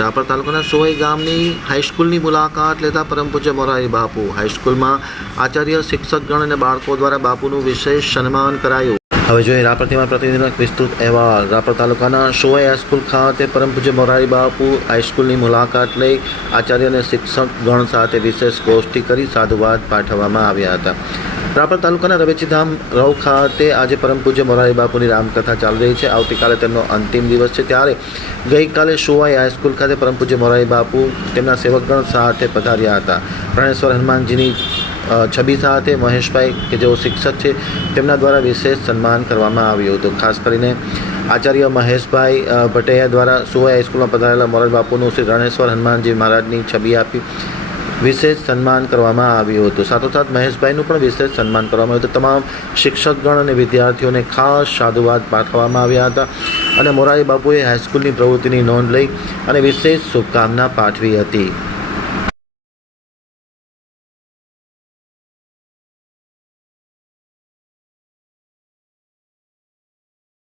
રાપર તાલુકાના સોય ગામની હાઈસ્કૂલની મુલાકાત લેતા પરમ મોરારી બાપુ. હાઈસ્કૂલમાં આચાર્ય, શિક્ષકગણ અને બાળકો દ્વારા બાપુનું વિશેષ સન્માન કરાયું. હવે જોઈએ રાપરથી મારા પ્રતિનિધિનો વિસ્તૃત અહેવાલ. રાપર તાલુકાના સોય હાઈસ્કૂલ ખાતે પરમ પૂજ્ય મોરારી બાપુ હાઈસ્કૂલની મુલાકાત લઈ આચાર્ય અને શિક્ષકગણ સાથે વિશેષ ગોષ્ઠી કરી સાધુવાદ પાઠવવામાં આવ્યા હતા. રાપર તાલુકાના રવેચીધામ, રવ ખાતે આજે પરમ પૂજ્ય મોરારી બાપુની રામકથા ચાલી રહી છે. આવતીકાલે તેમનો અંતિમ દિવસ છે. ત્યારે ગઈકાલે શોવાઈ હાઈસ્કૂલ ખાતે પરમ પૂજ્ય મોરારી બાપુ તેમના સેવકગણ સાથે પધાર્યા હતા. પ્રાણેશ્વર હનુમાનજીની છબી સાથે મહેશભાઈ, કે જેઓ શિક્ષક છે, તેમના દ્વારા વિશેષ સન્માન કરવામાં આવ્યું હતું. ખાસ કરીને આચાર્ય મહેશભાઈ ભટૈયા દ્વારા સુવાઈ હાઈસ્કૂલમાં પધારેલા મોરારી બાપુનું શ્રી રણેશ્વર હનુમાનજી મહારાજની છબી આપી. વિશેષ સન્માન કરવામાં આવ્યું હતું. સાથોસાથ મહેશભાઈનું પણ વિશેષ સન્માન કરવામાં આવ્યું હતું. તમામ શિક્ષકગણ અને વિદ્યાર્થીઓને ખાસ સાધુવાદ પાઠવવામાં આવ્યા હતા અને મોરારી બાપુએ હાઈસ્કૂલની પ્રવૃત્તિની નોંધ લઈ અને વિશેષ શુભકામના પાઠવી હતી.